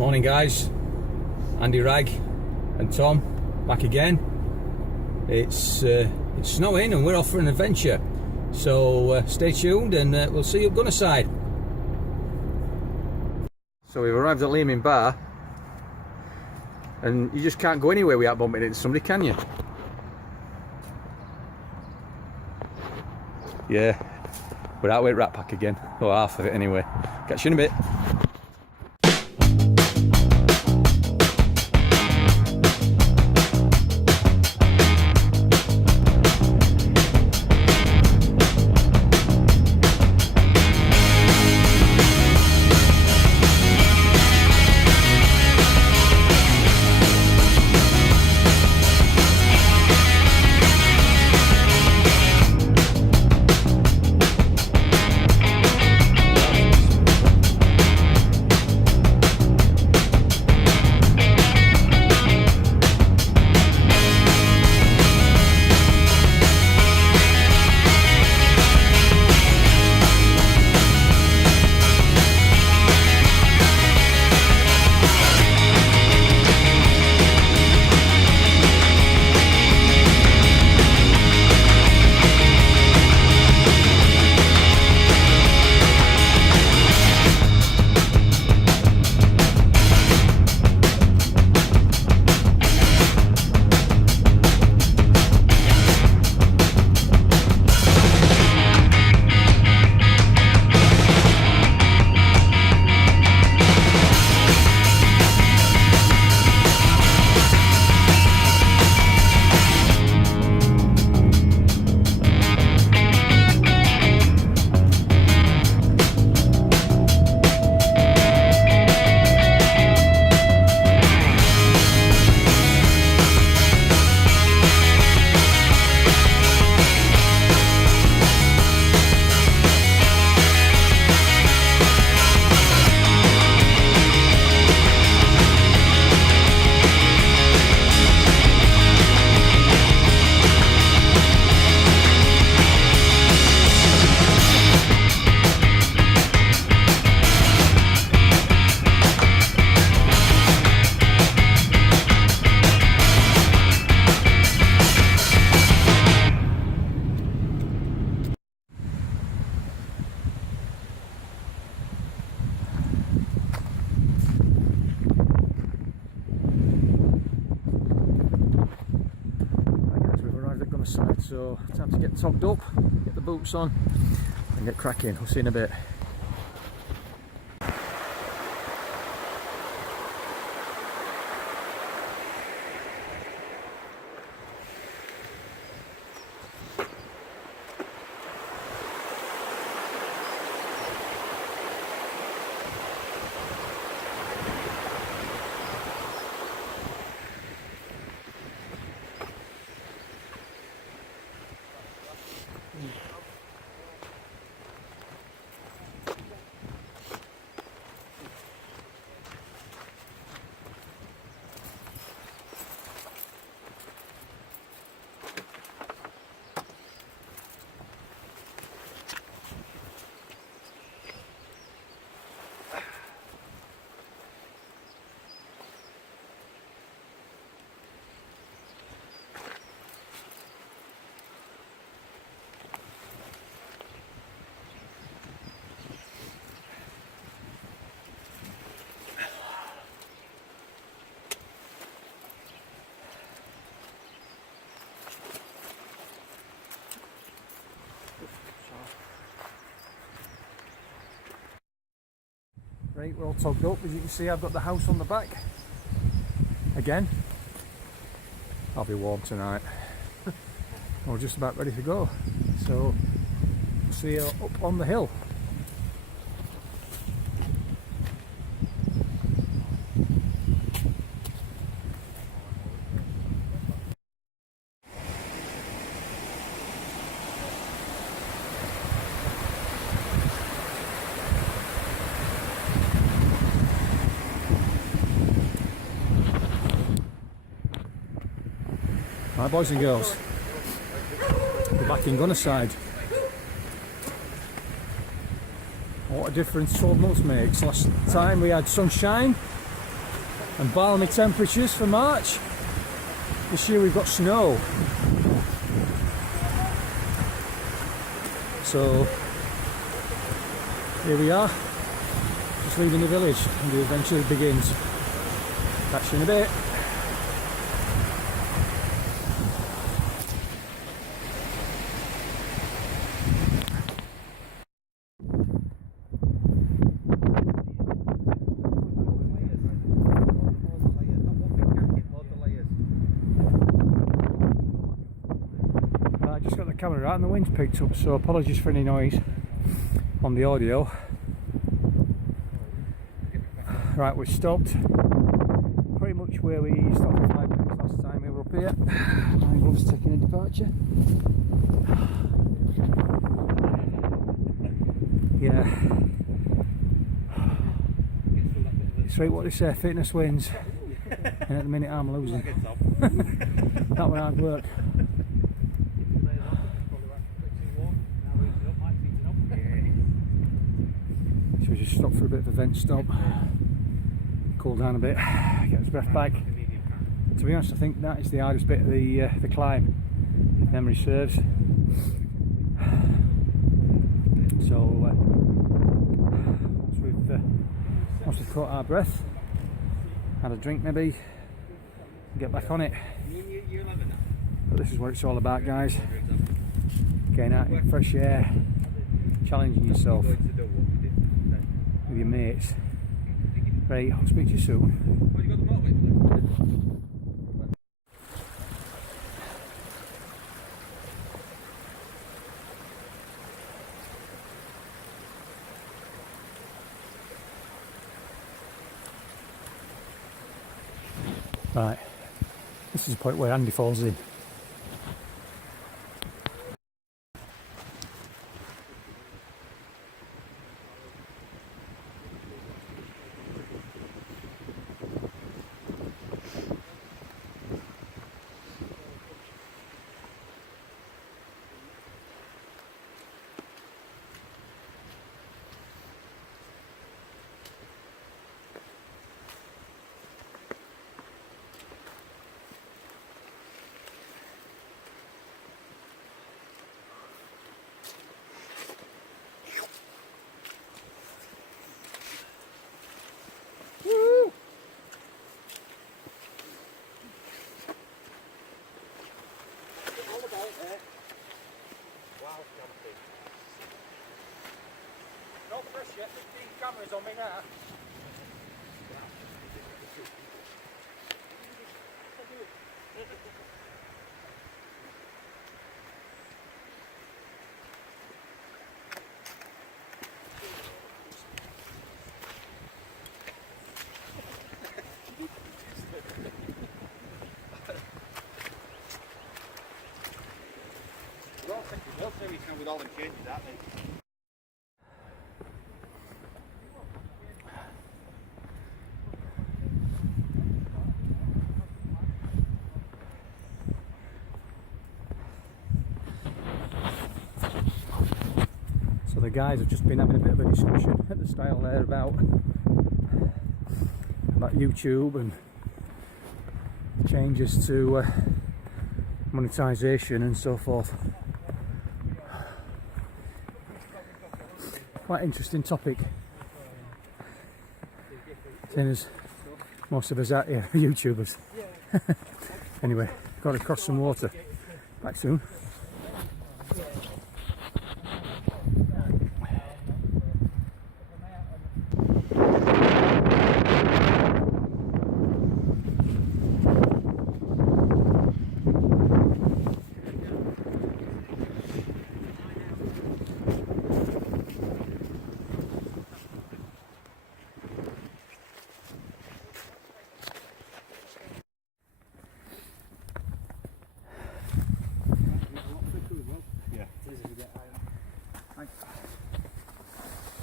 Morning guys, Andy Ragg and Tom back again. It's snowing and we're off for an adventure, so stay tuned and we'll see you at Gunnerside. So we've arrived at Leeming Bar and you just can't go anywhere without bumping into somebody, can you? Yeah, we're out with Rat Pack again, or half of it anyway. Catch you in a bit. Gunnerside, so time to get togged up, get the boots on and get cracking. We'll see you in a bit. Right, we're all togged up. As you can see, I've got the house on the back. Again, I'll be warm tonight. We're just about ready to go. So, we'll see you up on the hill. Right, boys and girls, we're back in Gunnerside. What a difference 12 months makes. Last time we had sunshine, and balmy temperatures for March. This year we've got snow. So here we are, just leaving the village and the adventure begins. Catch you in a bit. I just got the camera out and the wind's picked up, so apologies for any noise on the audio. Right, we stopped pretty much where we stopped for 5 minutes last time we were up here. My glove's taking a departure. Yeah. It's right what they say, fitness wins. And at the minute I'm losing. That was hard work. So we just stopped for a bit of a vent stop. Cool down a bit, get his breath back. To be honest, I think that is the hardest bit of the climb, if memory serves. So once we've caught our breath, had a drink maybe, get back on it. But this is what it's all about, guys. Getting out in fresh air, challenging yourself with your mates. Right, I'll speak to you soon. Right, this is the point where Andy falls in. Not fresh yet, 15 cameras on me now. With all the changes, aren't they? So the guys have just been having a bit of a discussion at the stile there about YouTube and changes to monetization and so forth. Quite interesting topic, seeing as most of us out here are YouTubers. Anyway, got to cross some water. Back soon.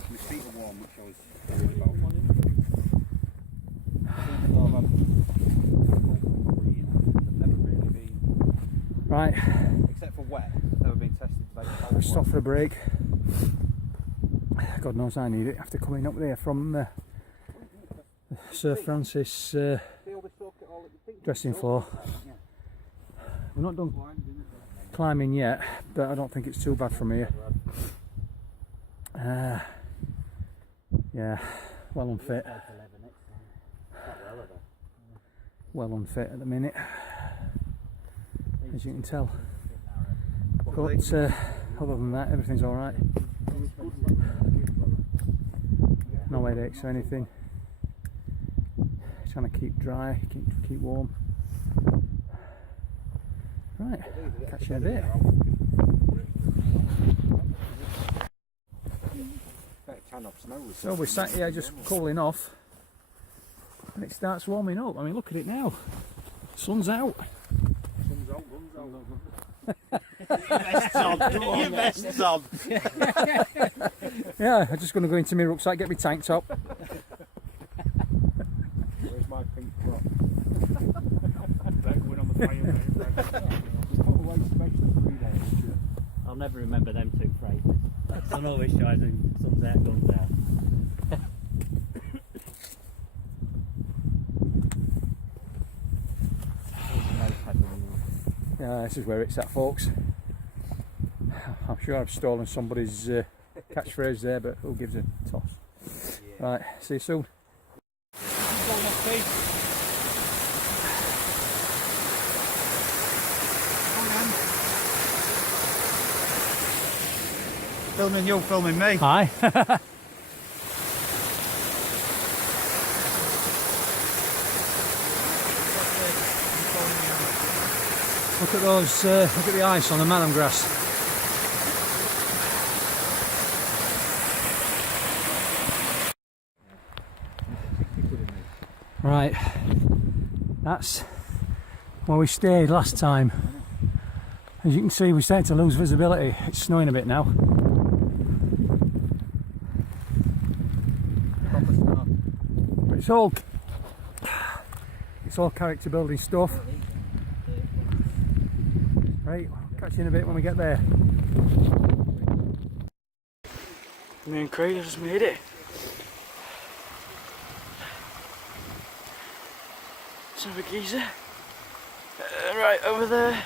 My feet are warm, which I was worried about. They've never really been, Right, except for wet, never been tested like let's stop for a break. God knows I need it after coming up there from Sir Francis dressing floor. We're not done climbing yet, but I don't think it's too bad from here. Yeah, well unfit. Well unfit at the minute, as you can tell. But other than that, everything's alright. No headaches or anything. Trying to keep dry, keep warm. Right, catch you in a bit. So we're sat here just cooling off, and it starts warming up. I mean, look at it now. Sun's out. Sun's out, guns out. Your vest's on. Yeah, I'm just going to go into my rucksack, get my tank top. Where's my pink crop? I'll never remember them two phrases. Sun always shines and sun's out, guns out. Yeah, this is where it's at, folks. I'm sure I've stolen somebody's catchphrase there, but who gives a toss? Yeah. Right, see you soon. Filming you, filming me. Hi. Look at those, look at the ice on the mallam grass. Right, that's where we stayed last time. As you can see, we're starting to lose visibility. It's snowing a bit now. But it's all character building stuff. Right, catch you in a bit when we get there. Me and Craig just made it. Some of a geezer. Right over there,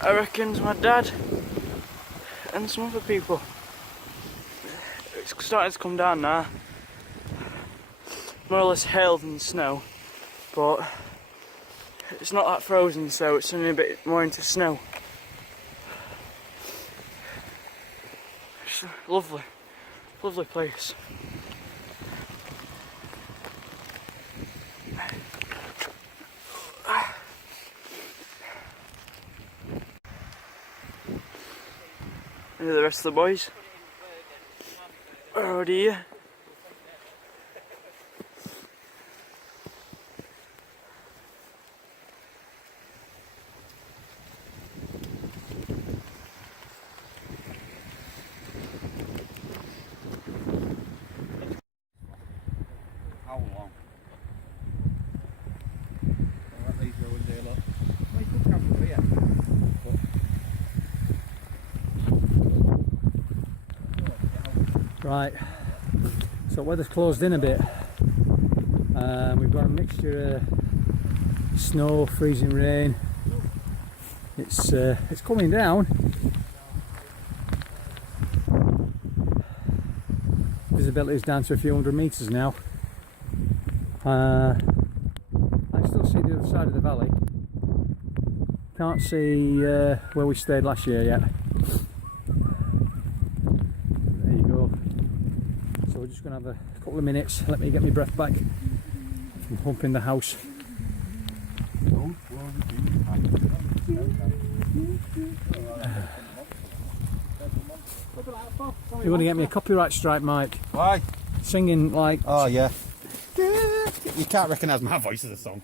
I reckon's my dad and some other people. It's starting to come down now. More or less hail than snow, but it's not that frozen, so it's turning a bit more into snow. It's a lovely, lovely place. And the rest of the boys are already here. How long? I'll let these go in there, look. Well, you could come over here. Right, so weather's closed in a bit. We've got a mixture of snow, freezing rain. It's coming down. Visibility is down to a few hundred metres now. I still see the other side of the valley. Can't see where we stayed last year yet. So we're just going to have a couple of minutes, let me get my breath back and hump in the house. You're going to get me a copyright strike, Mike. Why? Singing like... Oh yeah. You can't recognise my voice of the song.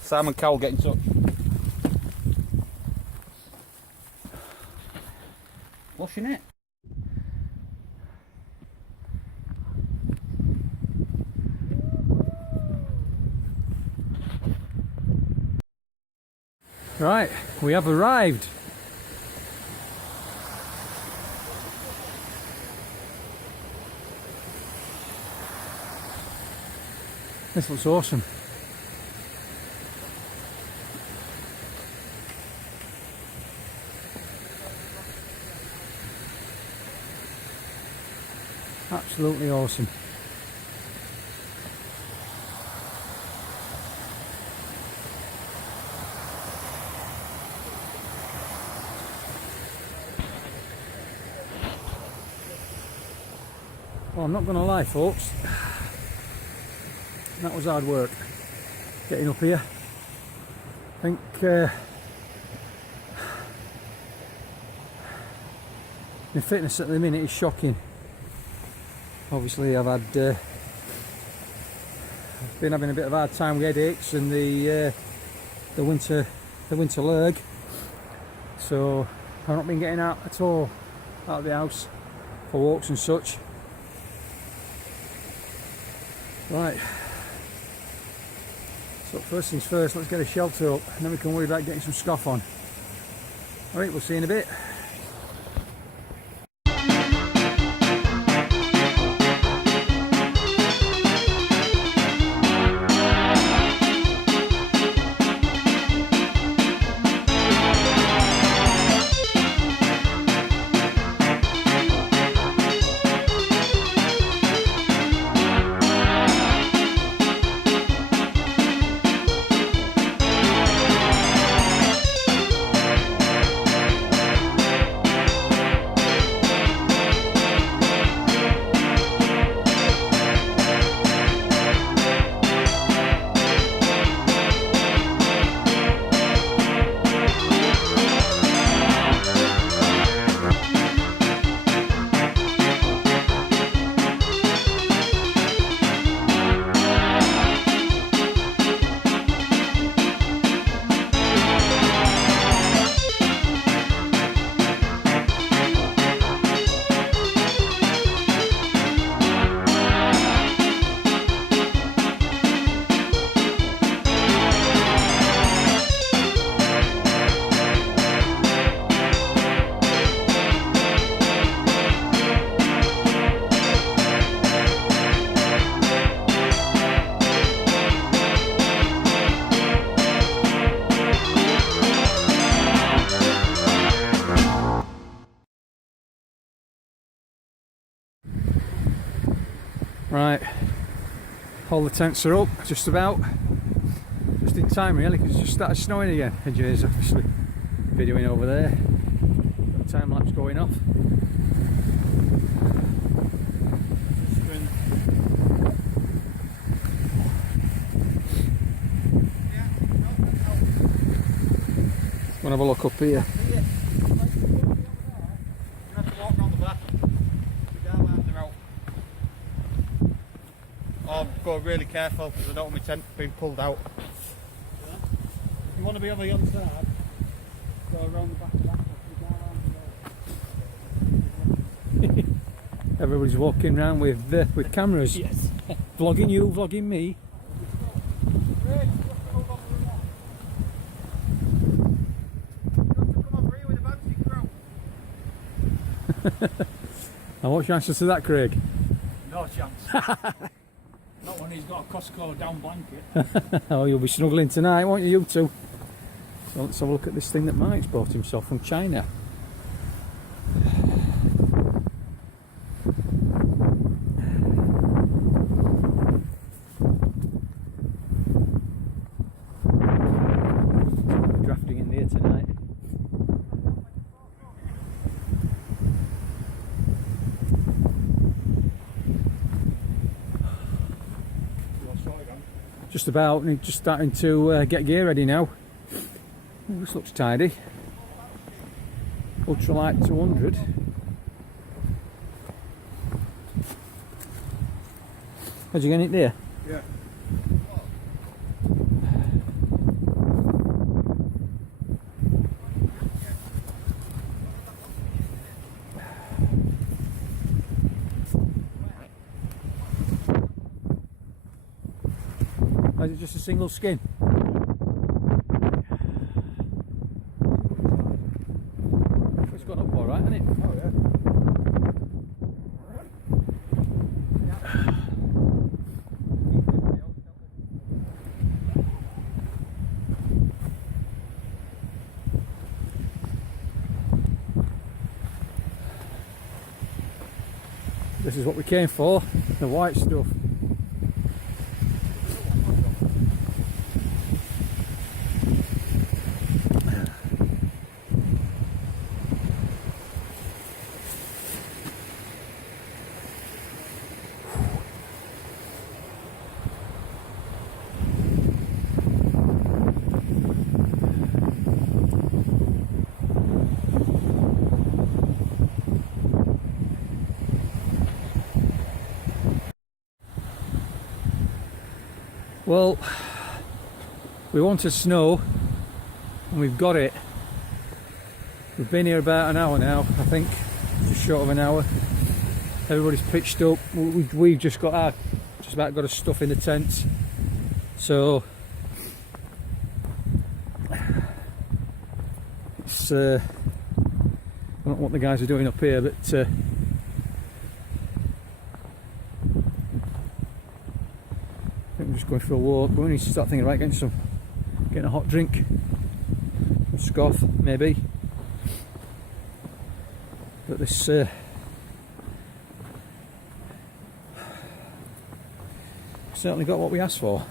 Simon Cowell, get in touch. Washing it. Right, we have arrived. This looks awesome. Absolutely awesome. Well, I'm not going to lie, folks, that was hard work getting up here. I think my fitness at the minute is shocking. Obviously I've been having a bit of a hard time with headaches and the winter lurg, so I've not been getting out at all, out of the house for walks and such. Right, so first things first, let's get a shelter up and then we can worry about getting some scoff on. Alright, we'll see you in a bit. Right, all the tents are up, just about. Just in time really, because it just started snowing again. And Jay's obviously videoing over there. Got a time lapse going off. Wanna have a look up here? Go really careful because I don't want my tent being pulled out. Yeah. You want to be over the other side, go around the back of that. Everybody's walking around with cameras. Yes. Vlogging you, vlogging me. And what's your answer to that, Craig? No chance. Not when he's got a Costco down blanket. Oh, you'll be snuggling tonight, won't you, you two? So let's have a look at this thing that Mike's bought himself from China. Drafting in there tonight. Just about, and just starting to get gear ready now. Oh, this looks tidy. Ultralight 200. How'd you get it there? Yeah. Or is it just a single skin? It's gone up alright, hasn't it? Oh yeah. This is what we came for, the white stuff. Well, we wanted snow and we've got it. We've been here about an hour now, I think, just short of an hour. Everybody's pitched up. We've just about got our stuff in the tents. So it's I don't know what the guys are doing up here, but I think we're just going for a walk. We need to start thinking about getting a hot drink, a scoff maybe. But this certainly got what we asked for.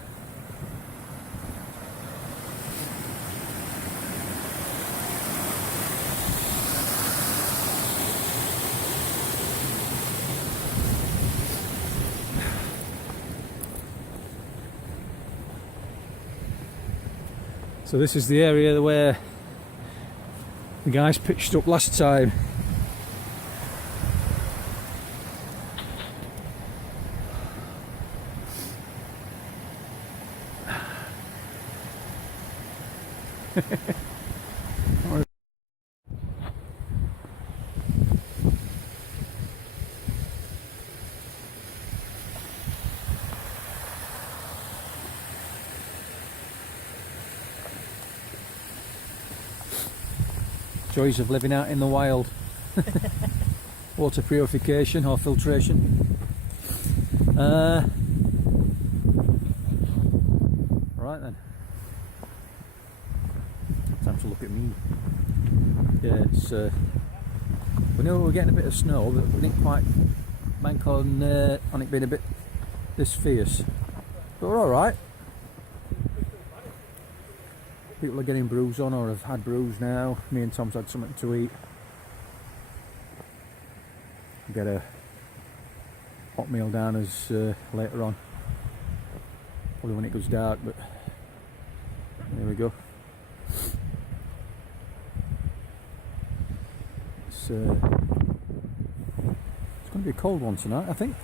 So this is the area where the guys pitched up last time. Joys of living out in the wild. Water purification or filtration. Right then. Time to look at me. Yeah, it's we knew we were getting a bit of snow, but we didn't quite bank on it being a bit this fierce. But we're alright. People are getting brews on or have had brews now. Me and Tom's had something to eat. Get a hot meal down as later on. Probably when it goes dark, but there we go. It's going to be a cold one tonight, I think.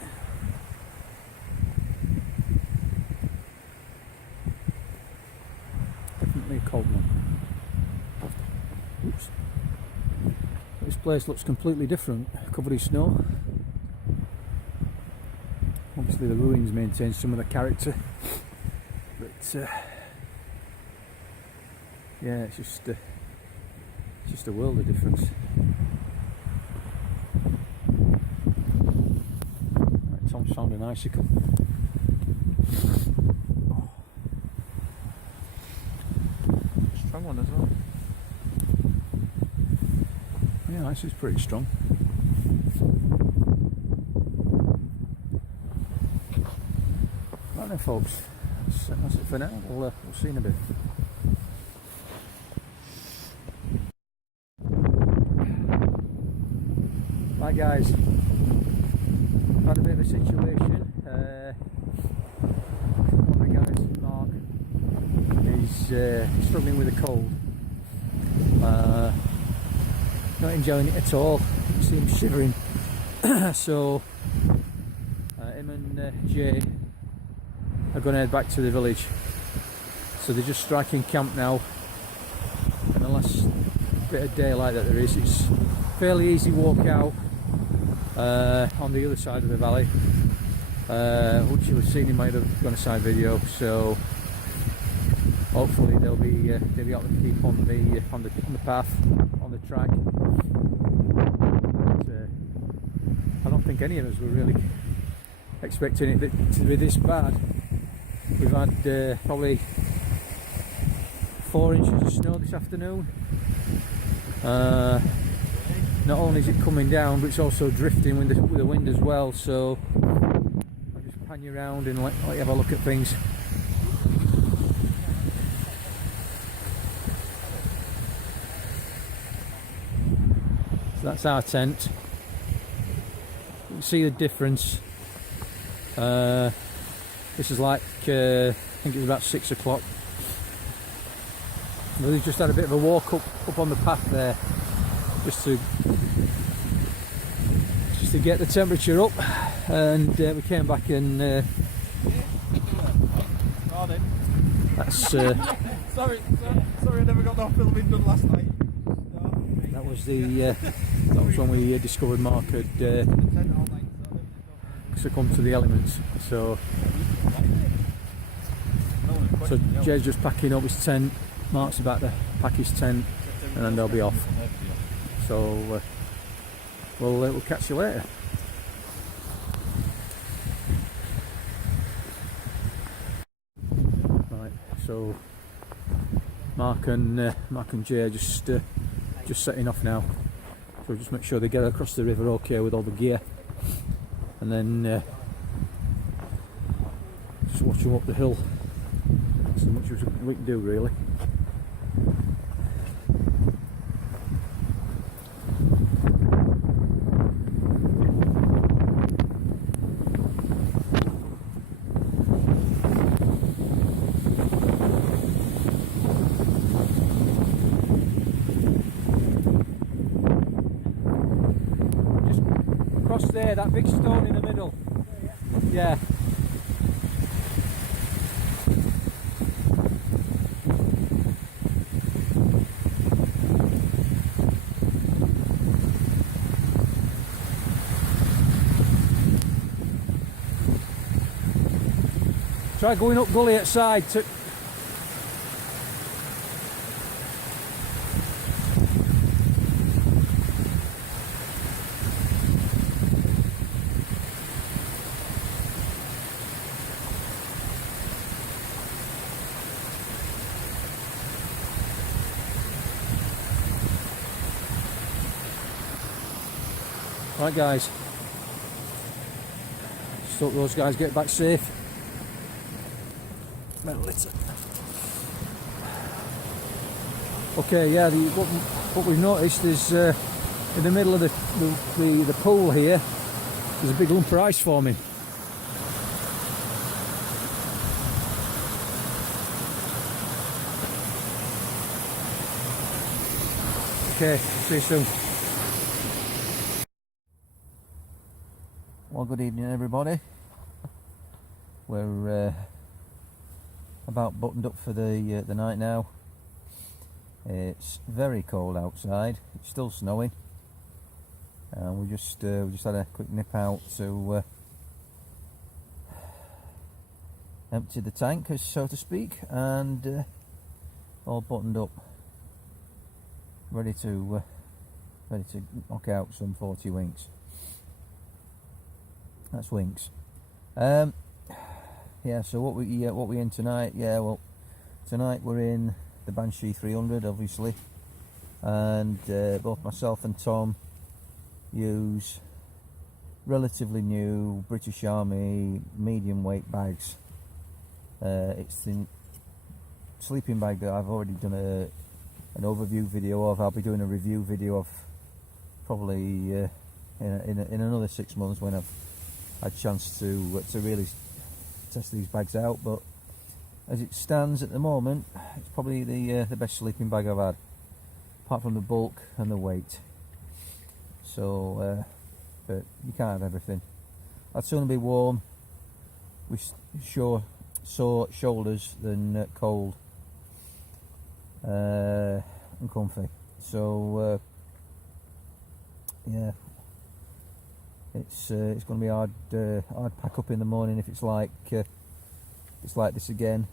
Definitely a cold one. Oops. This place looks completely different, covered in snow. Obviously the ruins maintain some of the character, but yeah, it's just a world of difference. Right, Tom's found an icicle. Strong one as well. Yeah, this is pretty strong. Right then folks, that's it for now. We'll see in a bit. Right guys, had a bit of a situation. One of the guys, Mark, is struggling with a cold. Not enjoying it at all. You see him shivering. So him and Jay are going to head back to the village. So they're just striking camp now. And the last bit of daylight that there is, it's fairly easy walk out on the other side of the valley, which you have seen in my other Gunnerside video. So hopefully they'll be able to keep on the path, on the track. But, I don't think any of us were really expecting it to be this bad. We've had probably 4 inches of snow this afternoon. not only is it coming down, but it's also drifting with the wind as well. So I'll just pan you around and let you have a look at things. So that's our tent. You can see the difference. This is like, I think it was about 6 o'clock. We've just had a bit of a walk up on the path there, just to get the temperature up, and we came back and that's sorry, I never got that filming done last night. that was when we discovered Mark had succumbed to the elements. So Jay's just packing up his tent, Mark's about to pack his tent, and then they'll be off. So we'll catch you later. Right, so Mark and Jay are just setting off now. So just make sure they get across the river okay with all the gear, and then just watch them up the hill. That's as much as we can do, really. Across there, that big stone in the middle. Yeah. Try going up gully at side to. Right guys, just hope those guys get back safe. Okay, yeah, what we've noticed is in the middle of the pool here, there's a big lump of ice forming. Okay, see you soon. Well, good evening everybody. We're about buttoned up for the night now. It's very cold outside. It's still snowing, and we just had a quick nip out to empty the tank, so to speak, and all buttoned up, ready to knock out some 40 winks. That's winks. Yeah, so what we in tonight? Yeah, well, tonight we're in the Banshee 300, obviously, and both myself and Tom use relatively new British Army medium weight bags. It's the sleeping bag that I've already done an overview video of. I'll be doing a review video of probably in another 6 months when I've had a chance to really test these bags out. But as it stands at the moment, it's probably the best sleeping bag I've had, apart from the bulk and the weight. So but you can't have everything. I'd sooner be warm with sore shoulders than cold and comfy. So yeah, it's going to be hard pack up in the morning if it's like this again.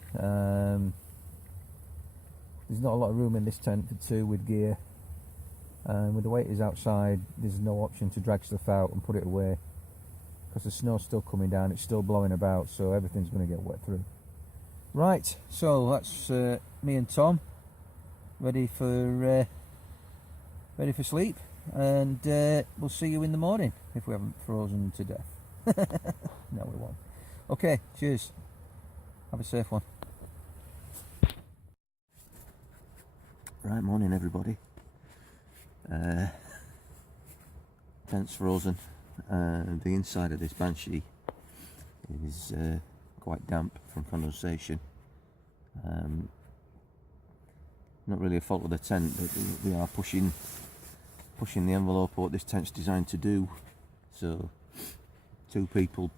There's not a lot of room in this tent for two with gear, and with the way it is outside, there's no option to drag stuff out and put it away because the snow's still coming down. It's still blowing about, so everything's going to get wet through. Right, so that's me and Tom ready for sleep. and we'll see you in the morning if we haven't frozen to death. No, we won't. Okay, cheers. Have a safe one. Right, morning everybody. Tent's frozen. The inside of this Banshee is quite damp from condensation. Not really a fault of the tent, but we are pushing the envelope of what this tent's designed to do. So 2 people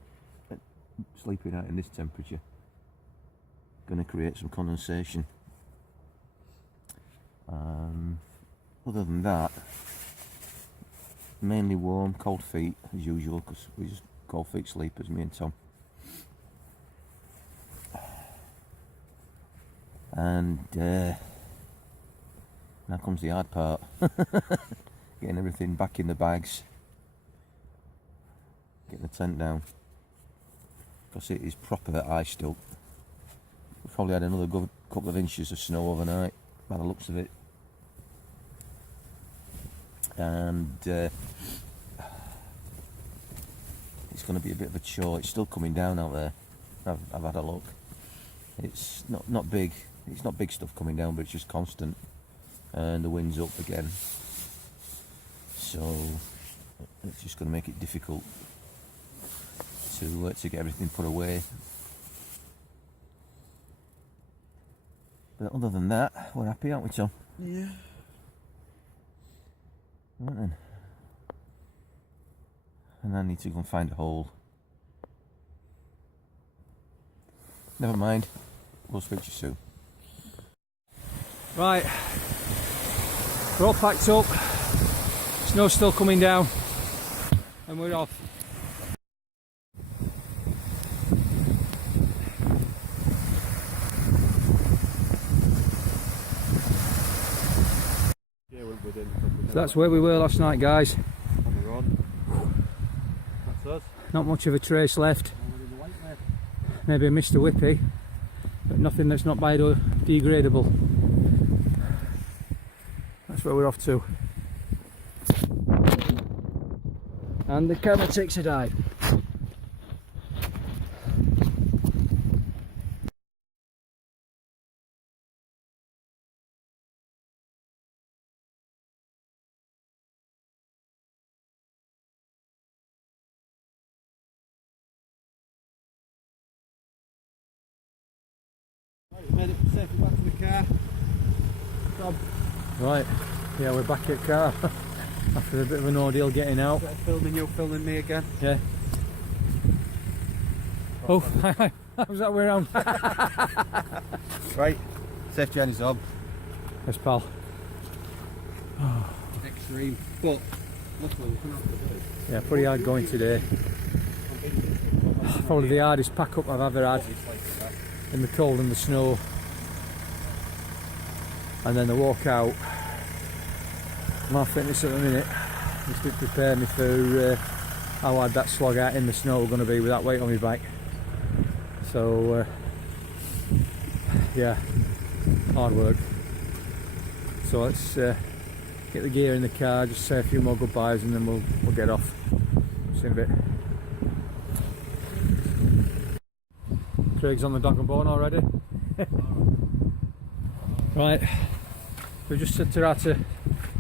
sleeping out in this temperature going to create some condensation. Other than that, mainly warm, cold feet as usual, because we just cold feet sleepers, me and Tom. And now comes the hard part. Getting everything back in the bags, getting the tent down, because it is proper ice still. We've probably had another good couple of inches of snow overnight by the looks of it, and it's going to be a bit of a chore. It's still coming down out there. I've had a look. It's not big. It's not big stuff coming down, but it's just constant, and the wind's up again. So it's just going to make it difficult to get everything put away. But other than that, we're happy, aren't we, Tom? Yeah. Right then. And I need to go and find a hole. Never mind. We'll speak to you soon. Right, we're all packed up, snow's still coming down, and we're off. So that's where we were last night, guys. On the road. That's us. Not much of a trace left. Maybe a Mr. Whippy, but nothing that's not biodegradable. That's where we're off to. And the camera takes a dive. Right, we made it safely back to the car. Tom. Right, yeah, we're back at car after a bit of an ordeal getting out. Filming you, filming me again. Yeah. Oh, how's that way around? Right, safe journeys home. Yes, pal. Extreme, but luckily we couldn't have to do it. Yeah, pretty hard going today. Probably the hardest pack up I've ever had in the cold and the snow. And then the walk out. My fitness at the minute just to prepare me for how hard that slog out in the snow we're going to be with that weight on my back. So yeah, hard work. So let's get the gear in the car, just say a few more goodbyes, and then we'll get off. See you in a bit. Craig's on the dog and bone already. Right, we've just set her out to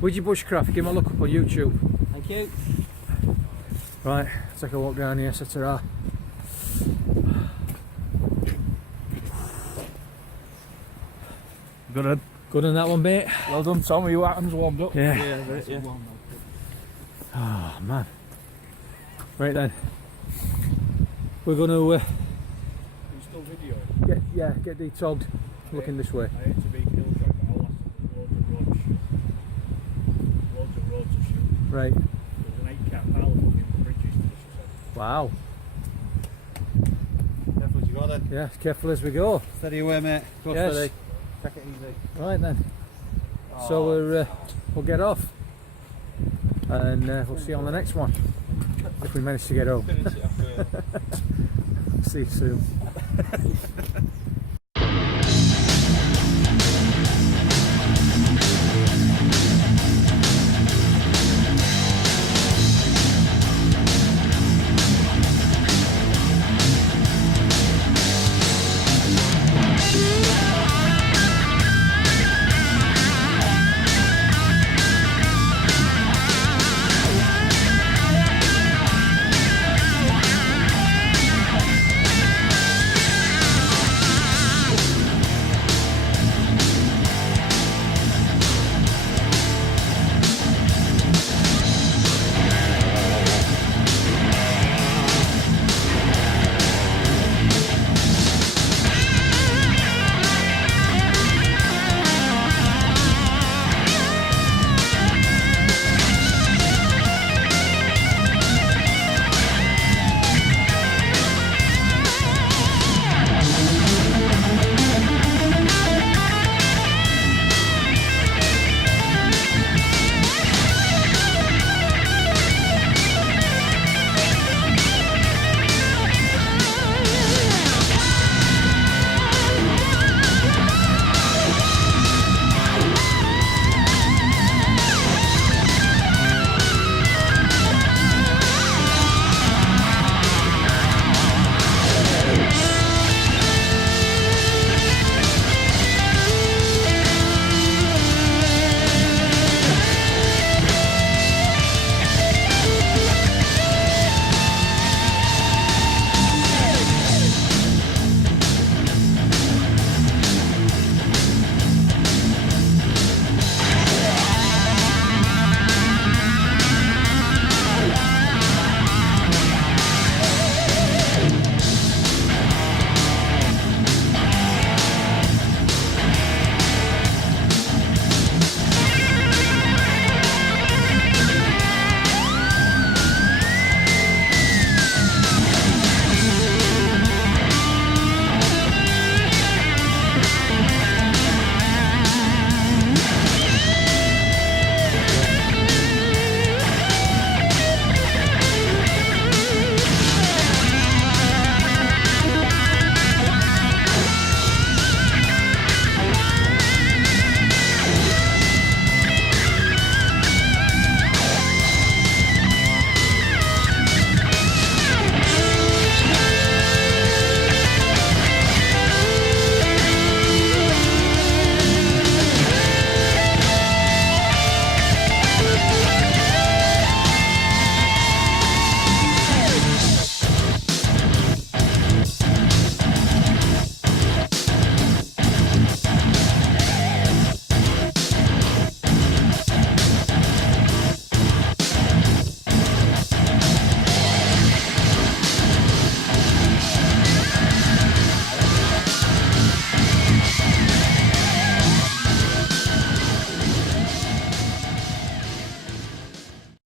Widgy Buschcraft. Give him a look up on YouTube. Thank you. Right, take a walk down here, set her out. Good on. Good on that one, mate. Well done, Tom. Are your arms warmed up? Yeah. Yeah. Oh man. Right then. We're gonna Still video. get detogged. Looking this way. I hate to be killjoy, but I'll have loads of road to shoot. Right. There's an 8-cat pallet looking for bridges to this. Wow. Careful as you go then. Yeah, as careful as we go. Steady away, mate. Go Yes. steady. Take it easy. Right then. So we'll get off, and we'll see you on the next one if we manage to get home. See you soon.